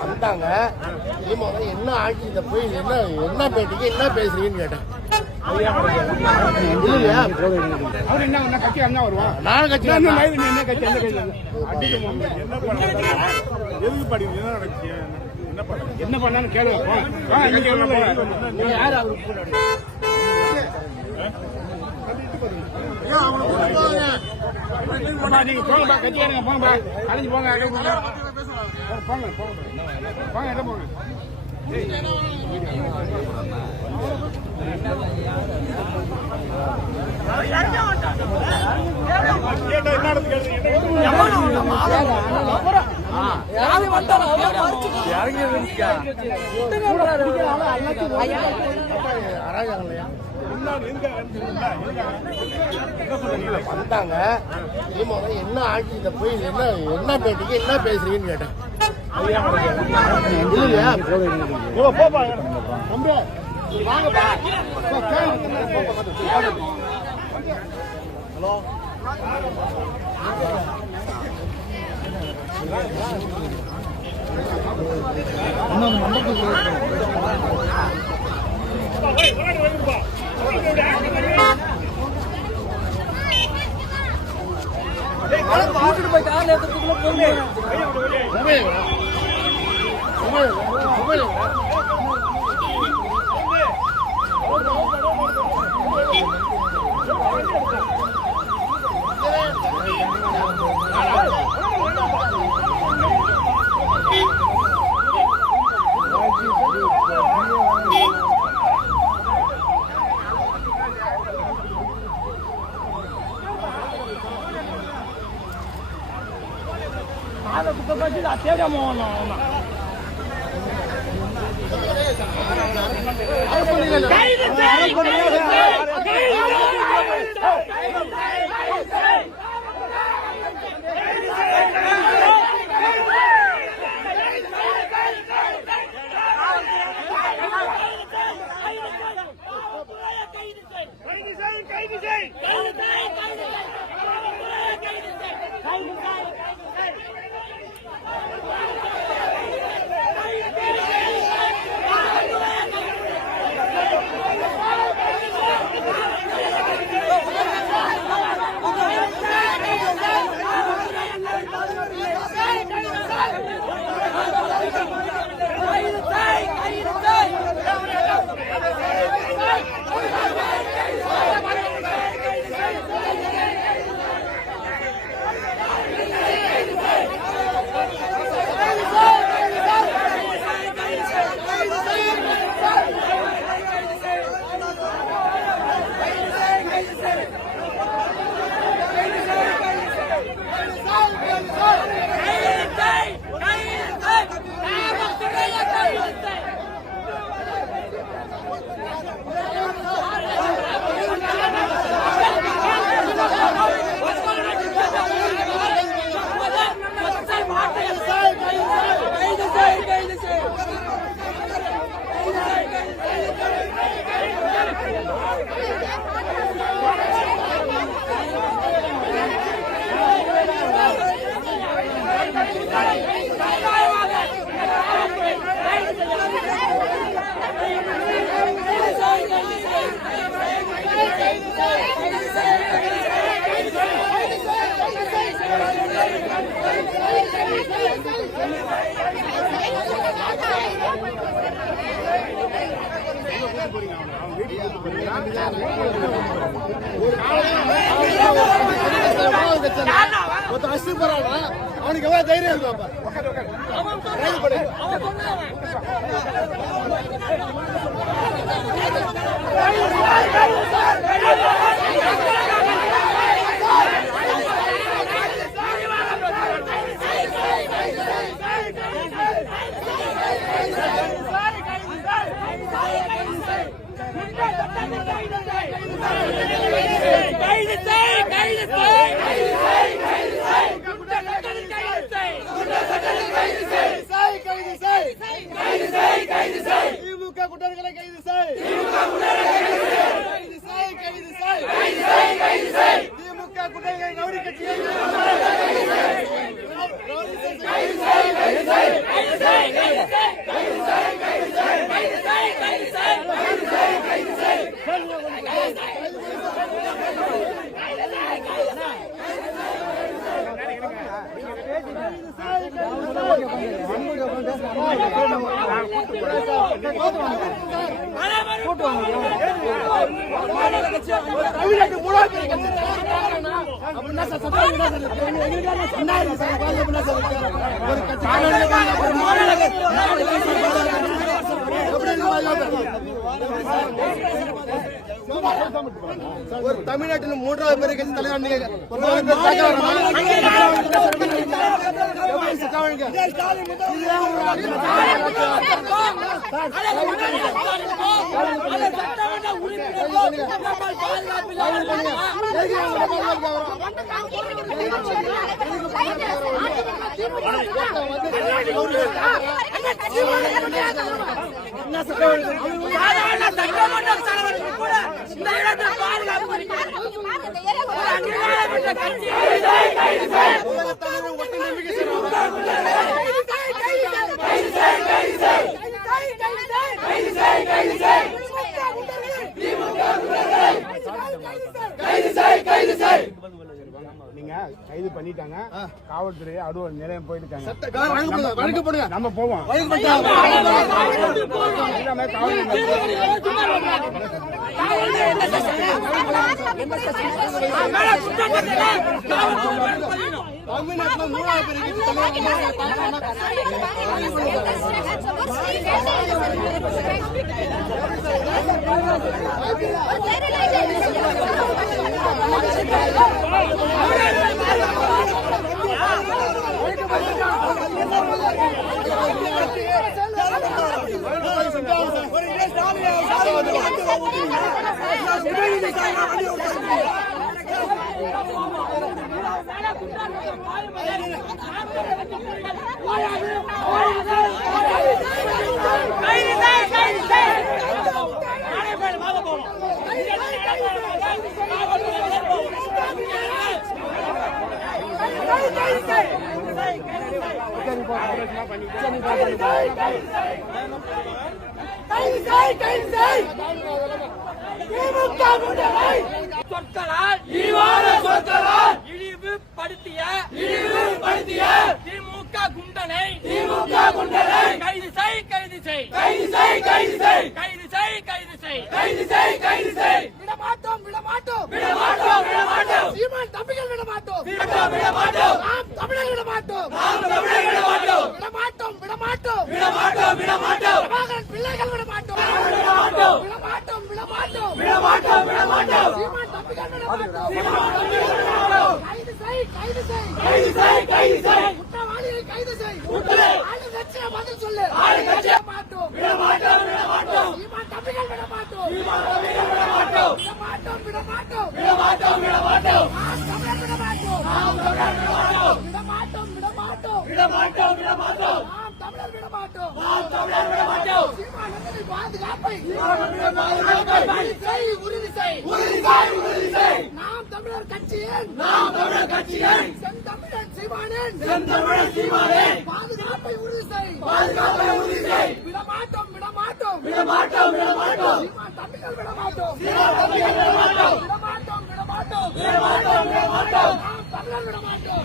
வந்தாங்க. என்ன ஆட்சி இந்த போய் என்ன பேட்டிக்கு என்ன பேசுறீங்கன்னு கேட்டேன். நான் கட்சி என்ன பண்ணான்னு கேளுங்க. நீங்க போங்கப்பா, கட்சியாருங்க போங்கப்பா, அடைஞ்சு போங்க, போங்க போங்க இடம் போங்க. வந்தாங்க. என்ன ஆட்சி இந்த போய் என்ன பேட்டிக்கு என்ன பேசுறீங்கன்னு கேட்டேன். ஹலோ அவனுக்கு எவ்வளவு தைரியம் இருக்கும். திமுக குற்றங்களை கைது செய். திமுக குற்றங்களை ரவுடி கட்சியை ஒரு தமிழ்நாட்டில் மூன்றாவது பெரிய கட்சி தலைவர் நீங்க கைது பண்ணிட்டாங்க, காவல்துறை அலுவலக நிலையம் போயிருக்காங்க. நம்ம போவோம். தமிழ்நாட்டில் மூணாவது பெரிய சொற்களால் இழிவுபடுத்திய திமுக குண்டனை கைது செய். விடமாட்டோம். சீமான் தம்பிகள் விடமாட்டோம். நாம் தமிழர் விடமாட்டோம். விடமாட்டோம். பிரபாகரன் பிள்ளைகள் விடமாட்டோம். சீமான் தம்பிகள் விடமாட்டோம். கைது செய். குற்றவாளியை கைது செய். ஆளுங்கட்சியை பதில் சொல்லு. விடமாட்டோம். சீமான் தம்பிகள் விடமாட்டோம். விடமாட்டோம். நாம் தமிழர் விடமாட்டோம். தமிழர் விடமாட்டோம். சீமானந்தனை பாதுகாப்பை உறுதி செய். நாம் தமிழர் கட்சியின் செந்தமிழன் சீமானின் பாதுகாப்பை உறுதி செய். விடமாட்டோம். சீமான் தம்பிகள் விடமாட்டோம். நாம் தமிழர் விடமாட்டோம்.